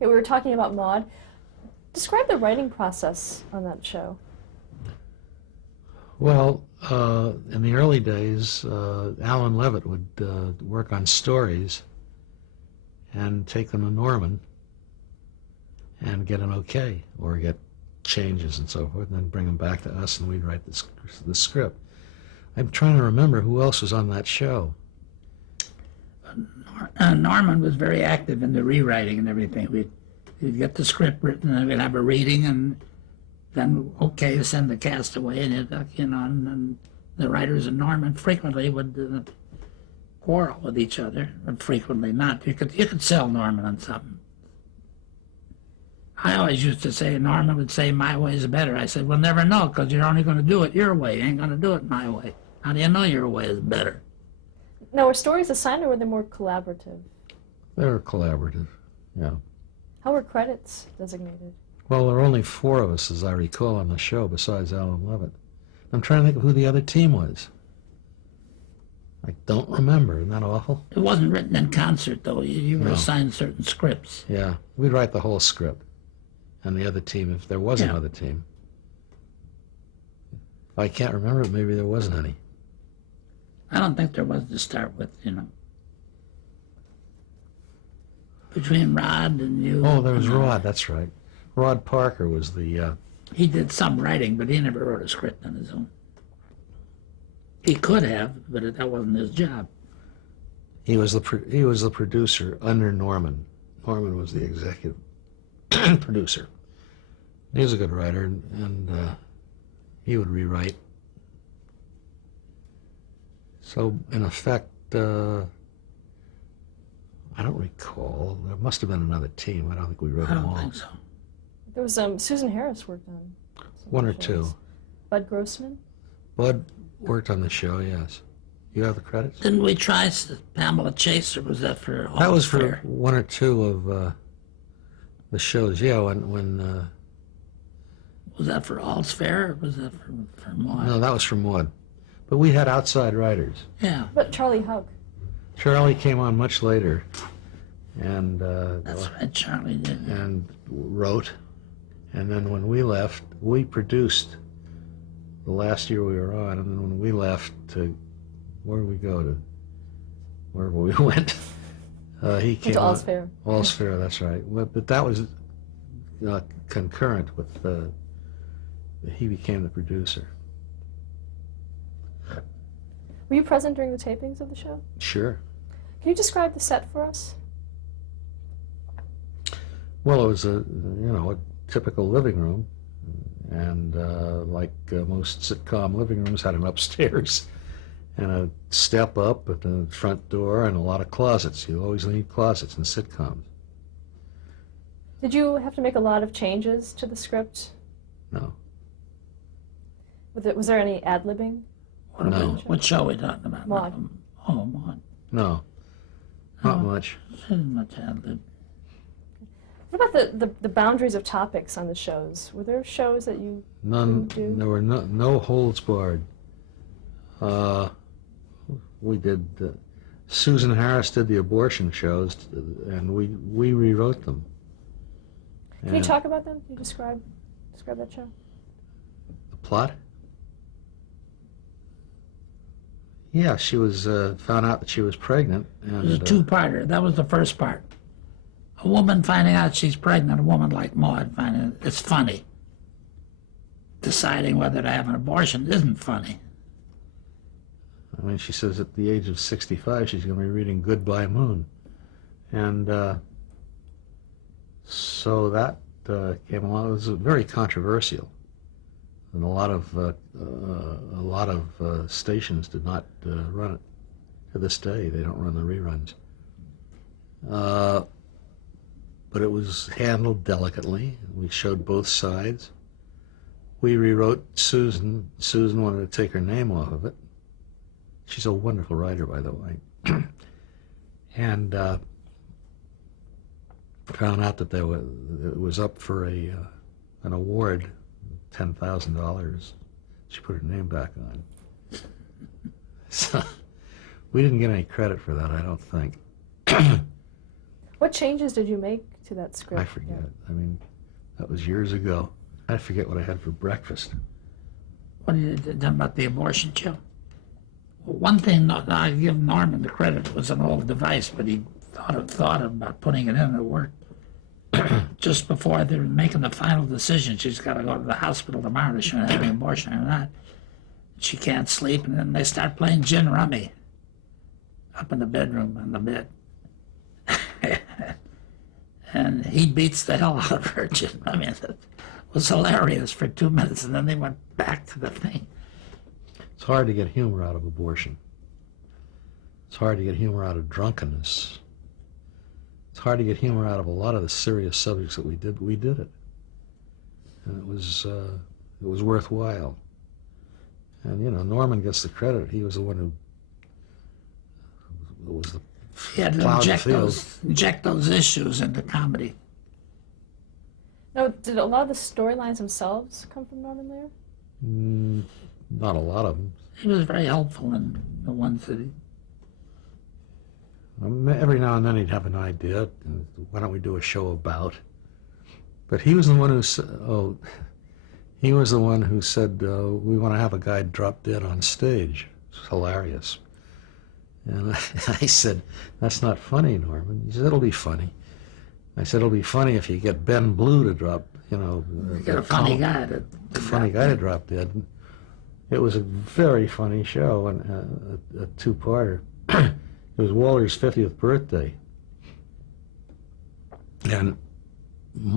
Okay, we were talking about Maude. Describe the writing process on that show. Well, in the early days, Alan Levitt would work on stories and take them to Norman and get an okay or get changes and so forth, and then bring them back to us, and we'd write the script. I'm trying to remember who else was on that show. Norman was very active in the rewriting and everything. We'd get the script written, and we'd have a reading, and then okay, send the cast away, and and the writers and Norman frequently would quarrel with each other, and frequently not. You could sell Norman on something. I always used to say, Norman would say, my way is better. I said, we'll never know, because you're only going to do it your way. You ain't going to do it my way. How do you know your way is better? Now, were stories assigned, or were they more collaborative? They were collaborative, yeah. How were credits designated? Well, there were only 4 of us, as I recall, on the show, besides Alan Levitt. I'm trying to think of who the other team was. I don't remember. Isn't that awful? It wasn't written in concert, though. You were assigned certain scripts. Yeah, we'd write the whole script. And the other team, if there was another team. If I can't remember it, maybe there wasn't any. I don't think there was to start with, Between Rod and you. Oh, there was Rod, that's right. Rod Parker was the... He did some writing, but he never wrote a script on his own. He could have, but that wasn't his job. He was the producer under Norman. Norman was the executive producer. He was a good writer, and he would rewrite. So, in effect, I don't recall. There must have been another team. I don't think we wrote them all. I don't think so. There was Susan Harris worked on some 1 or shows. 2. Bud Grossman? Bud worked on the show, yes. You have the credits? Didn't we try Pamela Chase, or was that for all That was for fair? 1 or 2 of the shows, yeah, when Was that for All's Fair, or was that for Maude? no, that was from Maude. But we had outside writers. Yeah. But Charlie Hug. Charlie came on much later, and That's right, Charlie did. and wrote. And then when we left, we produced the last year we were on, and then when we left where did we go to? Wherever we went, he came To on. All's Fair. All's Fair, that's right. But that was concurrent with he became the producer. Were you present during the tapings of the show? Sure. Can you describe the set for us? Well, it was a typical living room, and like most sitcom living rooms, had an upstairs and a step up at the front door and a lot of closets. You always need closets in sitcoms. Did you have to make a lot of changes to the script? No. Was there any ad-libbing? What show are we talking about? Maude. Oh, Maude. No. Not much. Didn't much ad-lib. What about the boundaries of topics on the shows? Were there shows that you None. didn't do? There were no holds barred. We did. Susan Harris did the abortion shows, and we rewrote them. Can you talk about them? Can you describe that show? The plot? Yeah, she was found out that she was pregnant, It was a and two-parter. That was the first part. A woman finding out she's pregnant, a woman like Maude finding it's funny. Deciding whether to have an abortion isn't funny. I mean, she says at the age of 65 she's going to be reading Goodbye Moon, and so that came along. It was very controversial, and a lot of stations did not run it. To this day, they don't run the reruns. But it was handled delicately. We showed both sides. We rewrote Susan. Susan wanted to take her name off of it. She's a wonderful writer, by the way. And found out that it was up for an award, $10,000. She put her name back on. So we didn't get any credit for that, I don't think. What changes did you make to that script? I forget. I mean, that was years ago. I forget what I had for breakfast. What did you done about the abortion show? Well, one thing I give Norman the credit, it was an old device, but he thought about putting it in at work. Just before they were making the final decision, she's got to go to the hospital tomorrow to show have an abortion or not. She can't sleep, and then they start playing gin rummy up in the bedroom on the bed. And he beats the hell out of her gin rummy. It was hilarious for 2 minutes, and then they went back to the thing. It's hard to get humor out of abortion. It's hard to get humor out of drunkenness. It's hard to get humor out of a lot of the serious subjects that we did. We did it, and it was worthwhile. And you know, Norman gets the credit. He was the one who was the He had to inject those issues into comedy. Now, did a lot of the storylines themselves come from Norman Lear? Not a lot of them. He was very helpful in the ones that he... Every now and then he'd have an idea. Why don't we do a show about? But he was the one who said, he was the one who said, we want to have a guy drop dead on stage. It's hilarious. And I said, that's not funny, Norman. He said, it'll be funny. I said, it'll be funny if you get Ben Blue to drop, You get a funny guy to drop dead. It was a very funny show, and a two-parter. It was Walter's 50th birthday. And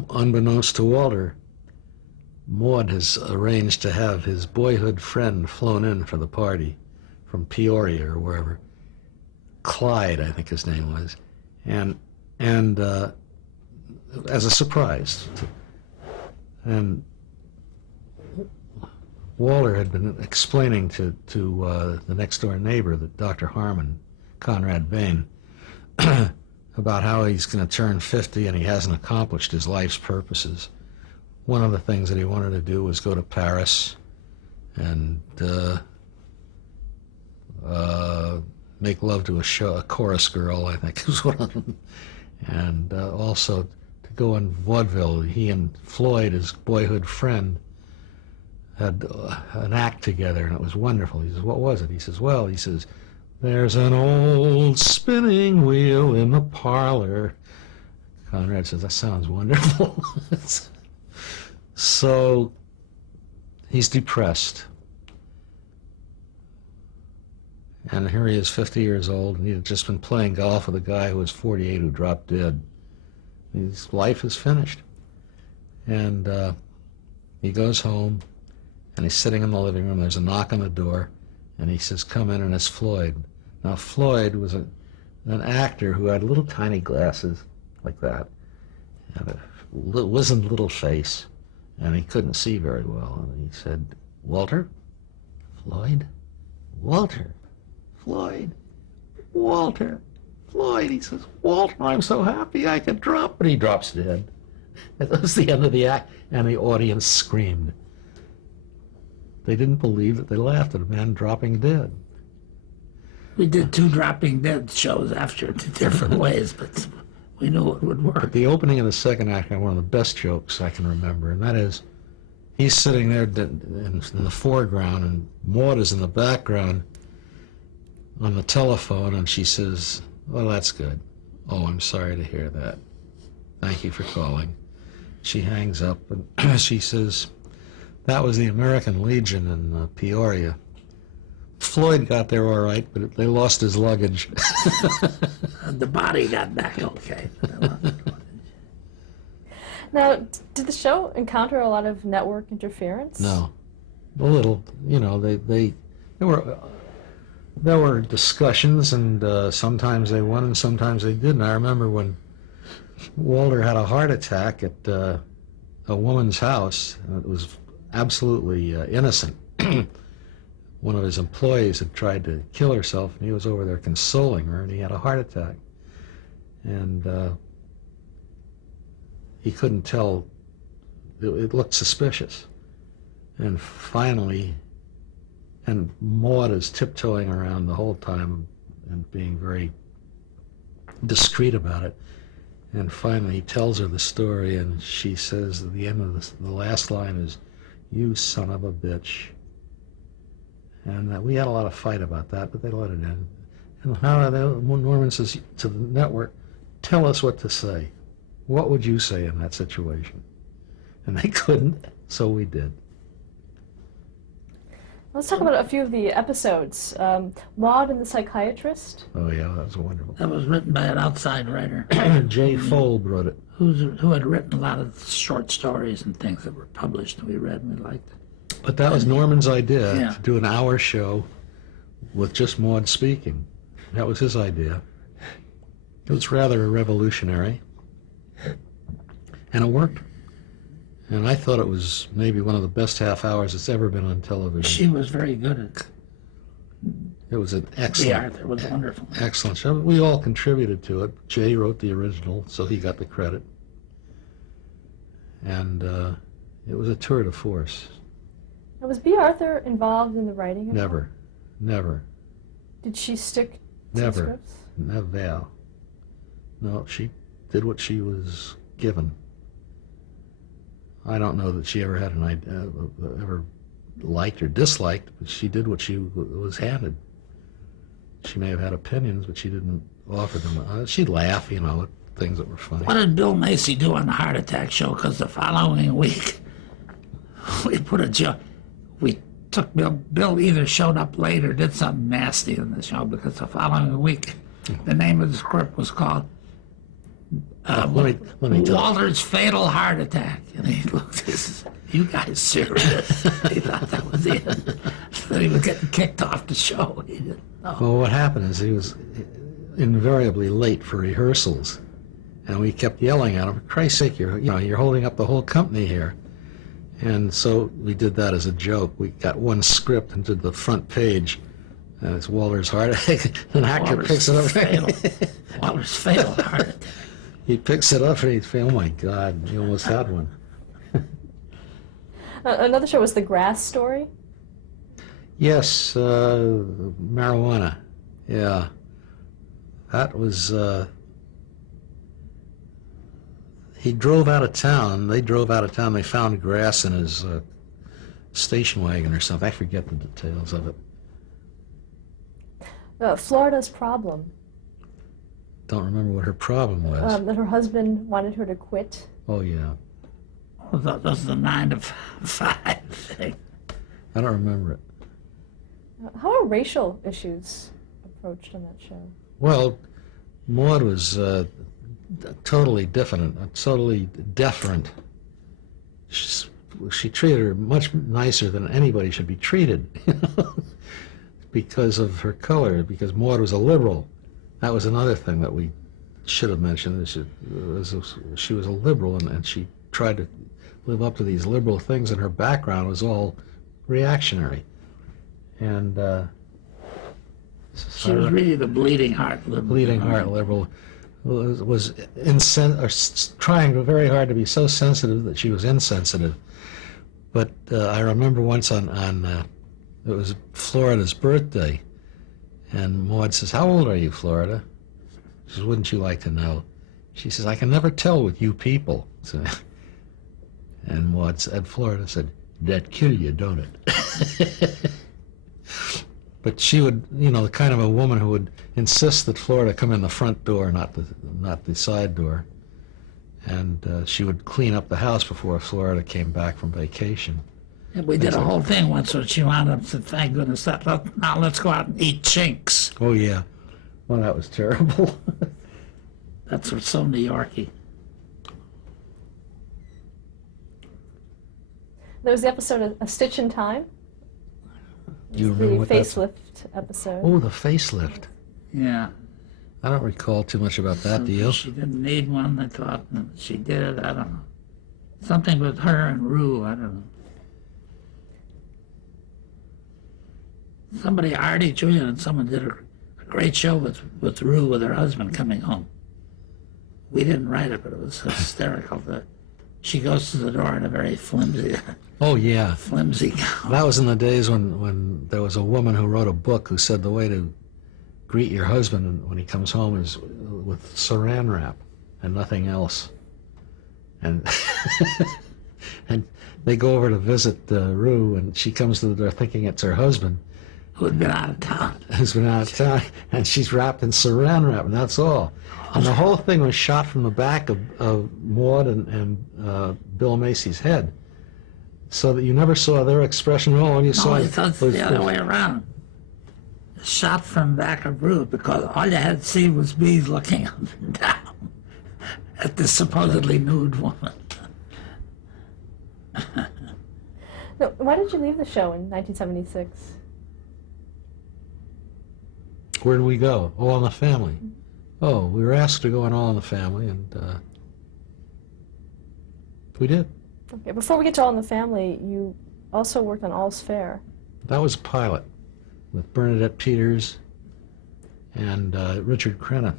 unbeknownst to Walter, Maude has arranged to have his boyhood friend flown in for the party from Peoria or wherever. Clyde, I think his name was. And as a surprise. And Walter had been explaining to the next-door neighbor, that Dr. Harmon, Conrad Bain, about how he's going to turn 50 and he hasn't accomplished his life's purposes. One of the things that he wanted to do was go to Paris and make love to a chorus girl, I think was one of them, and also to go in vaudeville. He and Floyd, his boyhood friend, had an act together, and it was wonderful. He says, what was it? He says, well, there's an old spinning wheel in the parlor. Conrad says, that sounds wonderful. So he's depressed. And here he is, 50 years old, and he had just been playing golf with a guy who was 48 who dropped dead. His life is finished. And he goes home, and he's sitting in the living room. There's a knock on the door, and he says, come in, and it's Floyd. Now, Floyd was an actor who had little tiny glasses like that, and a wizened little face, and he couldn't see very well. And he said, Walter? Floyd? Walter? Floyd? Walter? Floyd? He says, Walter, I'm so happy I could drop. But he drops dead. That was the end of the act, and the audience screamed. They didn't believe that they laughed at a man dropping dead. We did 2 dropping dead shows after in different ways, but we knew it would work. But the opening of the second act had one of the best jokes I can remember, and that is, he's sitting there in the foreground, and Maude is in the background on the telephone, and she says, well, that's good. Oh, I'm sorry to hear that. Thank you for calling. She hangs up, and she says, that was the American Legion in Peoria. Floyd got there all right, but they lost his luggage. The body got back okay. Now, did the show encounter a lot of network interference? No, a little. You know, there were discussions, and sometimes they won and sometimes they didn't. I remember when Walter had a heart attack at a woman's house. It was absolutely innocent. One of his employees had tried to kill herself, and he was over there consoling her, and he had a heart attack. And he couldn't tell. It looked suspicious. And finally, and Maude is tiptoeing around the whole time and being very discreet about it. And finally he tells her the story, and she says at the end of the last line is, "You son of a bitch." And we had a lot of fight about that, but they let it in. And Norman says to the network, "Tell us what to say. What would you say in that situation?" And they couldn't, so we did. Let's talk about a few of the episodes. Maude and the Psychiatrist. Oh yeah, that was wonderful. That was written by an outside writer Jay Folb wrote it. who had written a lot of short stories and things that were published and we read and we liked. But that was Norman's idea, Yeah. to do an hour show with just Maude speaking. That was his idea. It was rather revolutionary, and it worked. And I thought it was maybe one of the best half hours that's ever been on television. She was very good at It was an the excellent, art. It was wonderful. excellent show. We all contributed to it. Jay wrote the original, so he got the credit. And it was a tour de force. Now, was B. Arthur involved in the writing of Never, never, Did she stick to never, the scripts? never. No, she did what she was given. I don't know that she ever had an idea, ever liked or disliked, but she did what she was handed. She may have had opinions, but she didn't offer them. She'd laugh, at things that were funny. What did Bill Macy do on the Heart Attack show? Because the following week, we put a joke. We took Bill either showed up late or did something nasty in the show, because the following week, the name of the script was called Let me tell you. Walter's Fatal Heart Attack. And he looked, he says, "You guys serious?" He thought that was it. That he was getting kicked off the show. He didn't know. Well, what happened is he was invariably late for rehearsals, and we kept yelling at him, "For Christ's sake, you're holding up the whole company here." And so we did that as a joke. We got one script and did the front page, and it's Walter's Heart Attack. An actor picks it up. Walter's Fatal Heart Attack. He picks it up and he's saying, "Oh my God, you almost had one." Another show was The Grass Story. Yes, marijuana. Yeah, that was. He drove out of town. They drove out of town. They found grass in his station wagon or something. I forget the details of it. Florida's Problem. Don't remember what her problem was. That her husband wanted her to quit. Oh yeah, That was the 9 to 5 thing. I don't remember it. How are racial issues approached on that show? Well, Maude was totally different, totally deferent. She treated her much nicer than anybody should be treated, because of her color, because Maude was a liberal. That was another thing that we should have mentioned. She was a liberal, and she tried to live up to these liberal things, and her background was all reactionary. And She was really the bleeding heart liberal. bleeding heart liberal was trying very hard to be so sensitive that she was insensitive. But I remember once on it was Florida's birthday, and Maude says, "How old are you, Florida?" She says, "Wouldn't you like to know?" She says, "I can never tell with you people." So, and Maude said, Florida said, "That kill you, don't it?" But she would, the kind of a woman who would insist that Florida come in the front door, not the side door. And she would clean up the house before Florida came back from vacation. And we did a whole thing once where she wound up said, "Thank goodness that. Now let's go out and eat chinks." Oh yeah, well that was terrible. That's what's so New Yorkie. There was the episode A Stitch in Time. You The remember what that's? facelift episode. Oh, the facelift. Yeah. I don't recall too much about that. Do you? She didn't need one, I thought. And she did. I don't know. Something with her and Rue. I don't know. Somebody, Artie, Julian, and someone did a great show with Rue with her husband coming home. We didn't write it, but it was hysterical. She goes to the door in a very flimsy Oh yeah, gown. that was in the days when there was a woman who wrote a book who said the way to greet your husband when he comes home is with saran wrap. and nothing else. And and they go over to visit Rue, and she comes to the door thinking it's her husband, Who'd been out of town. who's been out of town, and she's wrapped in saran wrap, and that's all. And the whole thing was shot from the back of Maude and Bill Macy's head, so that you never saw their expression at all. All you saw No, it's the other way around. Shot from back of Rue, because all you had to see was bees looking up and down at this supposedly nude woman. No, why did you leave the show in 1976? Where did we go? All in the Family. Oh, we were asked to go on All in the Family, and we did. Okay, before we get to All in the Family, you also worked on All's Fair. That was a pilot with Bernadette Peters and Richard Crenna.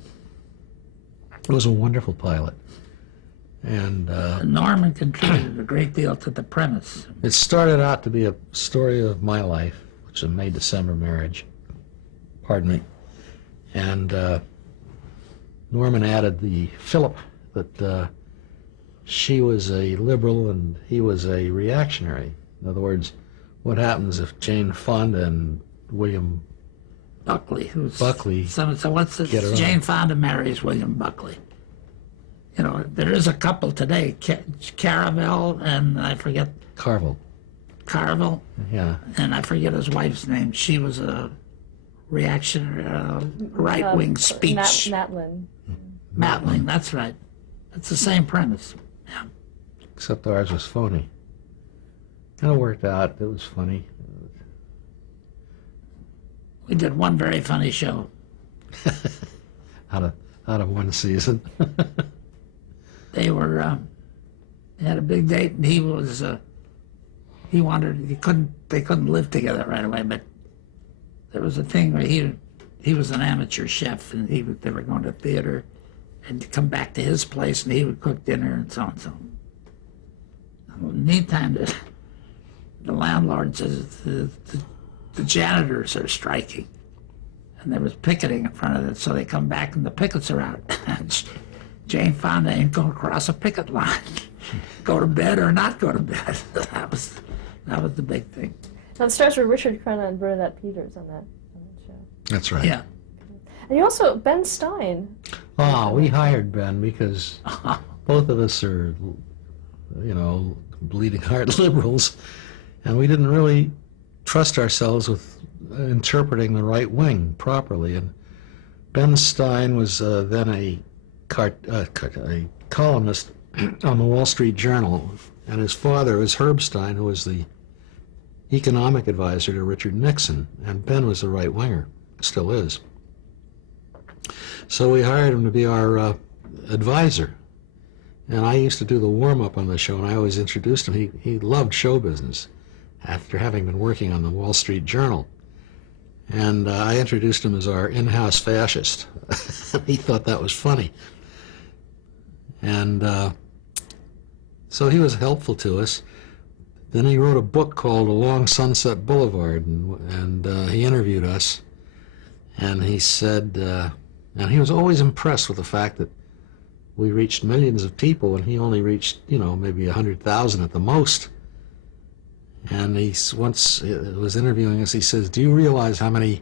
It was a wonderful pilot. And Norman contributed a great deal to the premise. it started out to be a story of my life, which is a May December marriage. Pardon me. And Norman added the fillip that she was a liberal and he was a reactionary. In other words, what happens if Jane Fonda and William Buckley, Buckley so what's this? get it on. Jane Fonda marries William Buckley. You know, there is a couple today, Caravel and I forget, Carville? Carvel, Yeah. and I forget his wife's name. She was a reactionary, right-wing speech. Madelyn. Madeline, that's right. It's the same premise. Yeah. Except ours was phony. And it worked out. It was funny. We did one very funny show. Out of one season. They were, they had a big date, and he was, they couldn't live together right away, but there was a thing where he was an amateur chef, and they were going to theater, and to come back to his place, and he would cook dinner and so on and so on. Meantime, the landlord says the janitors are striking, and there was picketing in front of it, so they come back and the pickets are out. And Jane Fonda ain't going to cross a picket line, go to bed or not go to bed. That was the big thing. Now the stars were Richard Crenna and Bernadette Peters on that show. That's right. Yeah. And you also, Ben Stein. Oh, we hired Ben because both of us are, bleeding heart liberals, and we didn't really trust ourselves with interpreting the right wing properly. And Ben Stein was then a columnist on the Wall Street Journal, and his father was Herb Stein, who was the economic advisor to Richard Nixon, and Ben was a right-winger, still is. So we hired him to be our advisor, and I used to do the warm-up on the show, and I always introduced him. He loved show business after having been working on the Wall Street Journal, and I introduced him as our in-house fascist. He thought that was funny. And so he was helpful to us. Then he wrote a book called Along Sunset Boulevard, and he interviewed us. And he said, and he was always impressed with the fact that we reached millions of people, and he only reached, maybe 100,000 at the most. And he once was interviewing us, he says, do you realize how many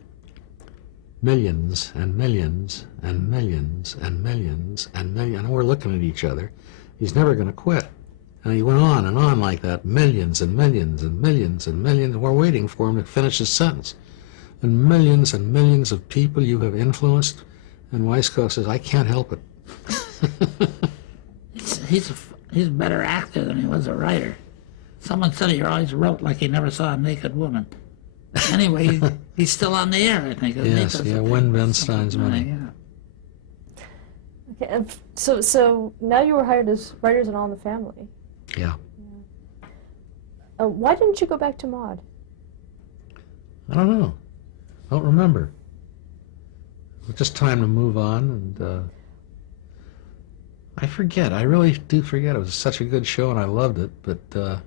millions and millions and millions and millions and millions, and we're looking at each other, he's never going to quit. And he went on and on like that, millions and millions and millions and millions, and we're waiting for him to finish his sentence. And millions of people you have influenced, and Weiskopf says, I can't help it. He's a better actor than he was a writer. Someone said he always wrote like he never saw a naked woman. Anyway, he's still on the air, I think. Yes, Win Ben Stein's money. Yeah. Okay, and so now you were hired as writers in All in the Family. Yeah. Why didn't you go back to Maude? I don't know. I don't remember. It was just time to move on, and I forget. I really do forget. It was such a good show, and I loved it, but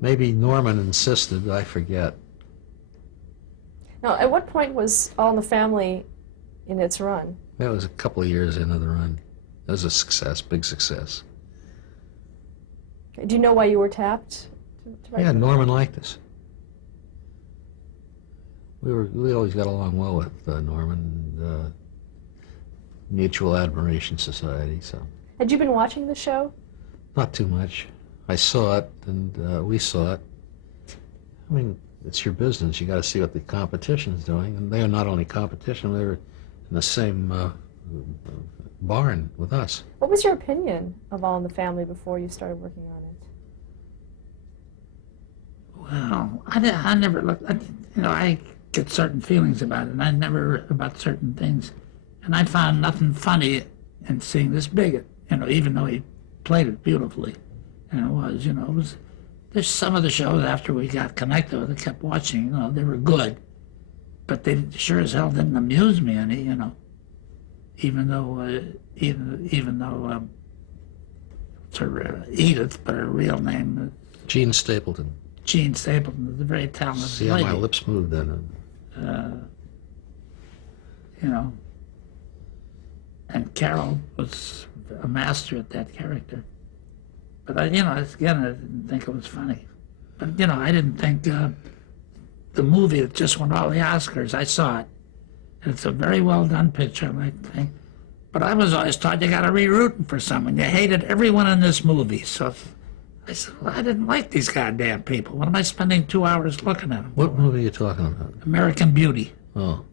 maybe Norman insisted. I forget. Now, at what point was All in the Family in its run? That was a couple of years into the run. It was a success, big success. Do you know why you were tapped to write? Yeah, Norman liked us. We always got along well with Norman, Mutual Admiration Society, so. Had you been watching the show? Not too much. I saw it, and we saw it. I mean, it's your business. You got to see what the competition's doing, and they are not only competition; they were in the same barn with us. What was your opinion of All in the Family before you started working on it? Well, I never looked. I get certain feelings about it, and I never about certain things, and I found nothing funny in seeing this bigot. Even though he played it beautifully, and it was. There's some of the shows after we got connected with it, kept watching. They were good, but they sure as hell didn't amuse me any. Even though it's her Edith, but her real name. Gene Stapleton. Gene Stapleton is a very talented See how lady. my lips moved then. And Carol was a master at that character. But I didn't think it was funny. But I didn't think the movie that just won all the Oscars. I saw it, and it's a very well done picture, I think. But I was always taught you got to be rooting for someone. You hated everyone in this movie, so I said, well, I didn't like these goddamn people. What am I spending 2 hours looking at them? What movie are you talking about? American Beauty. Oh.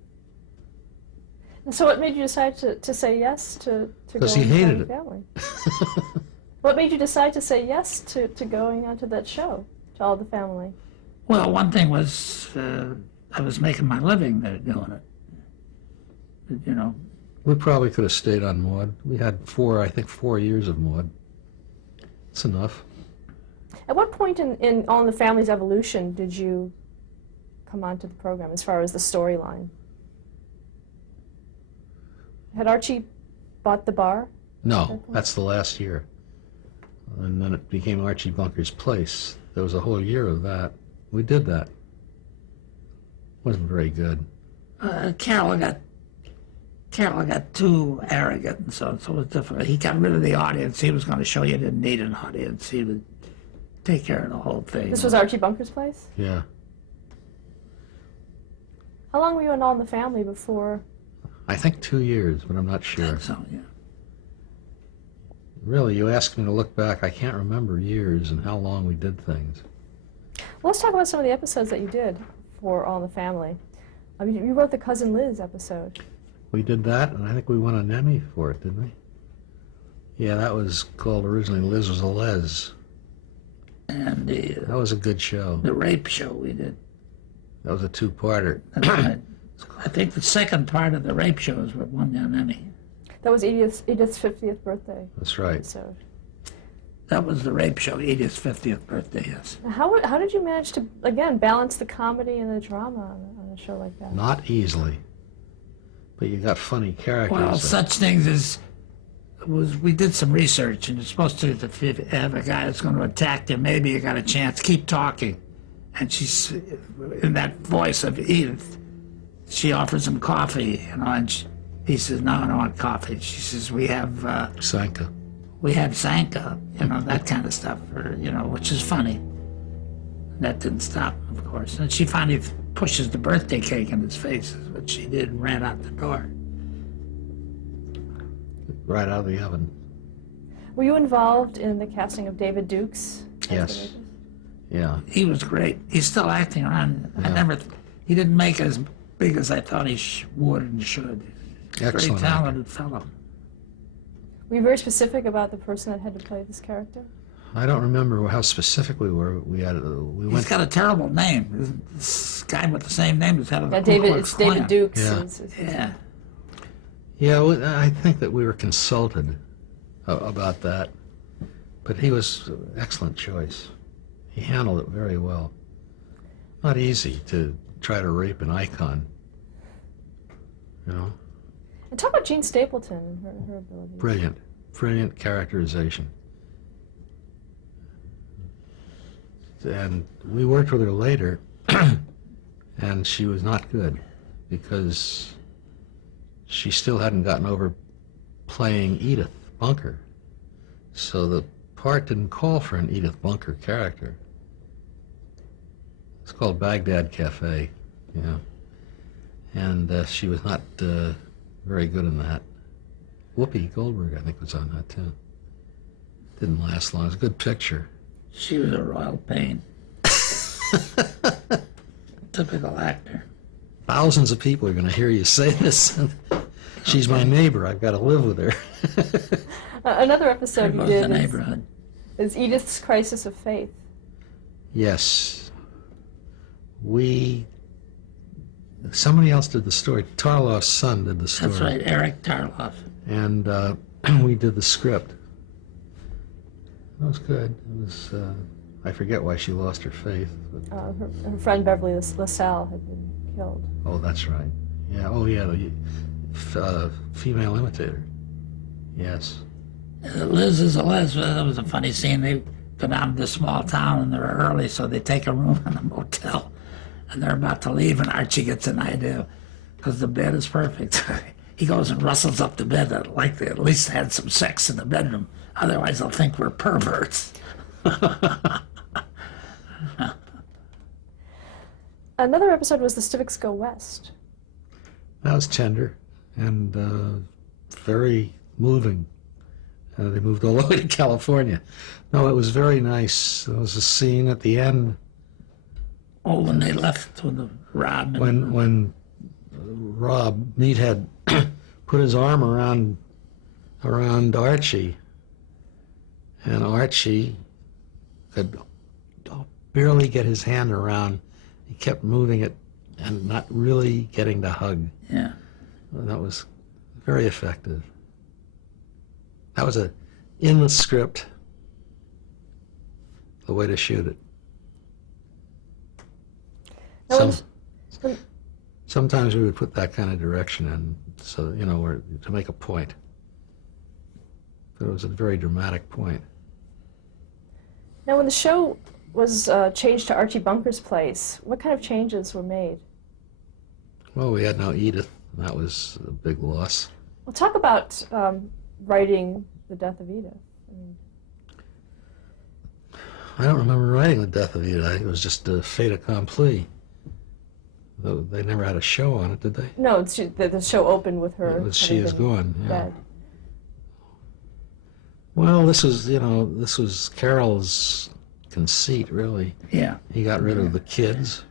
So what made you decide to say yes to Because going he hated to it. Family? What made you decide to say yes to going onto that show, to All the Family? Well, one thing was I was making my living there doing it. We probably could have stayed on Maude. We had 4 years of Maude. It's enough. At what point in All in the Family's evolution did you come onto the program as far as the storyline? Had Archie bought the bar? No, that's the last year. And then it became Archie Bunker's Place. There was a whole year of that. We did that. Wasn't very good. Carol got too arrogant, and so it was difficult. He got rid of the audience. He was going to show you didn't need an audience. He would take care of the whole thing. This was Archie Bunker's Place? Yeah. How long were you in All in the Family before? I think 2 years, but I'm not sure. So, yeah. Really, you asked me to look back. I can't remember years and how long we did things. Well, let's talk about some of the episodes that you did for All in the Family. You wrote the Cousin Liz episode. We did that, and I think we won an Emmy for it, didn't we? Yeah, that was called originally Liz Was a Les. And That was a good show. the rape show we did. That was a 2-parter. I think the second part of the rape show is what won an Emmy. That was Edith's 50th birthday That's right. episode. That was the rape show, Edith's 50th birthday, yes. Now, how did you manage to, again, balance the comedy and the drama on a show like that? Not easily. But you got funny characters. Well, such things as we did some research, and you're supposed to, if you have a guy that's going to attack you, maybe you got a chance, keep talking. And she's, in that voice of Edith, she offers him coffee, and he says, no, I don't want coffee. She says, we have Sanka. Sanka, that kind of stuff, which is funny. That didn't stop him, of course. And she finally pushes the birthday cake in his face, is what she did, and ran out the door. Right out of the oven. Were you involved in the casting of David Dukes? as the Yes. rapist? Yeah. He was great. He's still acting around. Yeah. He didn't make as big as I thought he would and should. Excellent Very talented fellow. Were you very specific about the person that had to play this character? I don't remember how specific we were. We He's went. got a terrible name. This guy with the same name as head of the Yeah, Ku Klux it's David Klan. Dukes. Yeah. Yeah. Yeah, well, I think that we were consulted about that, but he was an excellent choice. He handled it very well. Not easy to try to rape an icon, And talk about Jean Stapleton and her abilities. Brilliant characterization. And we worked with her later, and she was not good because she still hadn't gotten over playing Edith Bunker. So the part didn't call for an Edith Bunker character. It's called Baghdad Cafe, you know. And she was not very good in that. Whoopi Goldberg, I think, was on that too. Didn't last long. It was a good picture. She was a royal pain. Typical actor. Thousands of people are going to hear you say this. She's my neighbor. I've got to live with her. Another episode you The did neighborhood. is Edith's Crisis of Faith. Yes. Somebody else did the story. Tarloff's son did the story. That's right, Eric Tarloff. And we did the script. It was good. It was, I forget why she lost her faith. But, Her friend Beverly LaSalle had been killed. oh, that's right. Yeah, oh yeah, the female imitator. Yes. Liz is a Les. That was a funny scene. They go down to this small town and they're early, so they take a room in a motel. And they're about to leave, and Archie gets an idea because the bed is perfect. He goes and rustles up the bed. Like they at least had some sex in the bedroom. Otherwise, they'll think we're perverts. Another episode was The Civics Go West. That was tender and very moving. They moved all the way to California. No, it was very nice. There was a scene at the end Oh, when they left with the Rob. And when Rob Meathead put his arm around Archie, and Archie could barely get his hand around. He kept moving it and not really getting the hug. Yeah. That was very effective. That was in the script, the way to shoot it. Sometimes we would put that kind of direction in, so to make a point. But it was a very dramatic point. Now, when the show was changed to Archie Bunker's place, what kind of changes were made? Well, we had no Edith. And that was a big loss. Well, talk about writing the death of Edith. I don't remember writing the death of Edith. I think it was just a fait accompli. Though they never had a show on it, did they? No, the show opened with her. She is gone. Yeah. Dead. Well, this was Carol's conceit, really. Yeah. He got rid of the kids.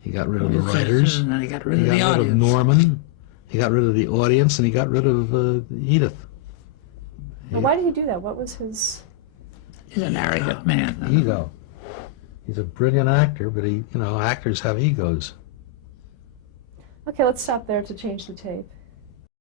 He got rid of the writers. And then he got rid He of the got rid of audience. Norman. He got rid of the audience, and he got rid of Edith. Now, why did he do that? What was his... He's an arrogant man. Ego. He's a brilliant actor, but actors have egos. Okay, let's stop there to change the tape.